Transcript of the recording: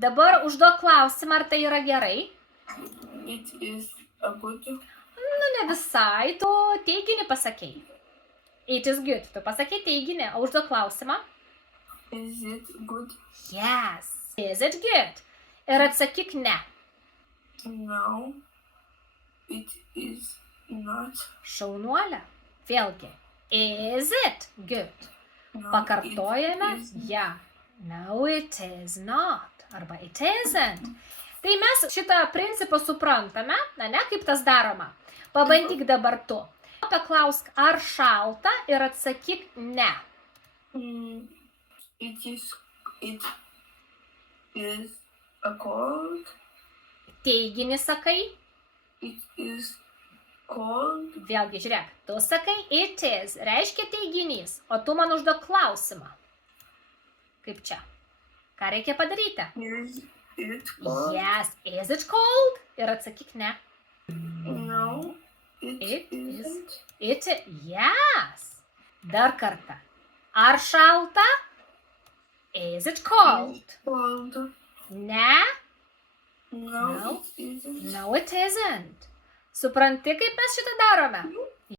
Dabar užduok klausimą, ar tai yra gerai. It is a good. Nu, ne visai, tu teiginį pasakei. It is good. Tu pasakei teiginį, o užduok klausimą. Is it good? Yes. Is it good? Ir atsakyk ne. No, it is not. Šaunuolė. Vėlgi. Is it good? No, Pakartojame. it isn't. Yeah. No, it is not. Arba it isn't. Tai mes šitą principą suprantame, ne, kaip tas daroma. Pabandyk dabar tu. Paklausk, ar šalta ir atsakyk ne. It is a cold. Teiginį sakai. It is cold. Vėlgi, žiūrėk, tu sakai it is, reiškia teiginys, o tu man užduok klausimą. Kaip čia? Ką reikia padaryti? Is it cold? Yes, is it cold? Ir atsakyk ne. No, It it is. isn't. Yes. Dar kartą. Ar šalta? Is it cold? Cold. Ne? No, No. it isn't. No, it isn't. Supranti, kaip mes šitą darome?